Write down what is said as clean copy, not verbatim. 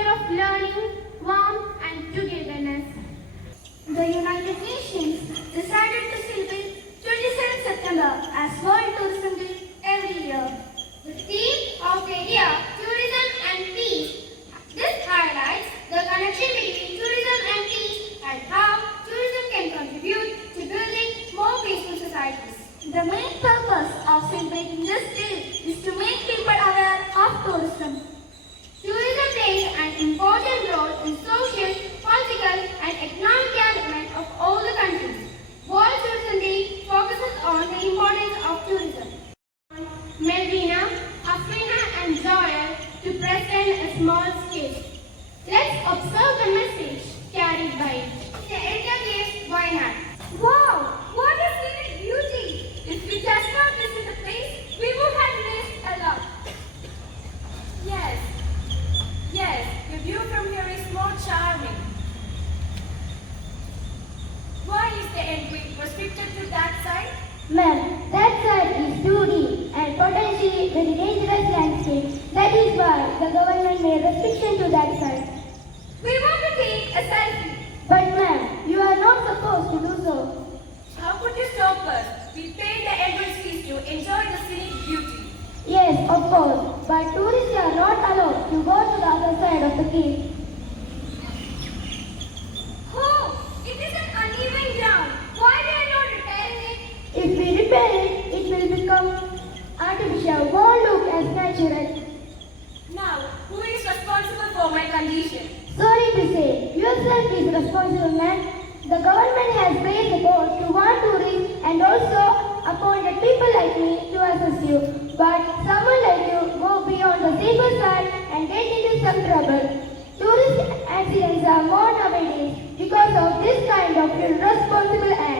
atmosphere of learning, warmth and togetherness. The United Nations decided to celebrate 27 September as World Tourism Day every year. The theme of the year, tourism and peace. This highlights the connection between tourism and peace and how tourism can contribute to building more peaceful societies. The main purpose of celebrating this day is to make people aware of tourism. Tourism plays an important role in social, political and economic development of all the countries. World Tourism Day focuses on the importance of tourism. Melvina, Afrina and Joel to present a small sketch. Let's observe the message carried by it. The editor gives why not? Wow! What a scenic beauty! If we just not visit the place, we would have missed a lot. Yes, the view from here is more charming. Why is the entry restricted to that side? Ma'am, that side is 2D and potentially very dangerous landscape. That is why the government made restriction to that side. We want to take a selfie. But ma'am, you are not supposed to do so. How could you stop us? We paid the entrance fees to enjoy the scenic beauty. Yes, of course, but tourists are not allowed to go to the other side of the cave. Oh, it is an uneven ground. Why they are not repairing it? If we repair it, it will become artificial, won't look as natural. Now, who is responsible for my condition? Sorry to say, yourself is responsible, man. The government has paid the board to warn tourists and also appointed people like me to assist you. But someone like you go beyond the safer side and get into some trouble. Tourist accidents are more nowadays because of this kind of irresponsible act.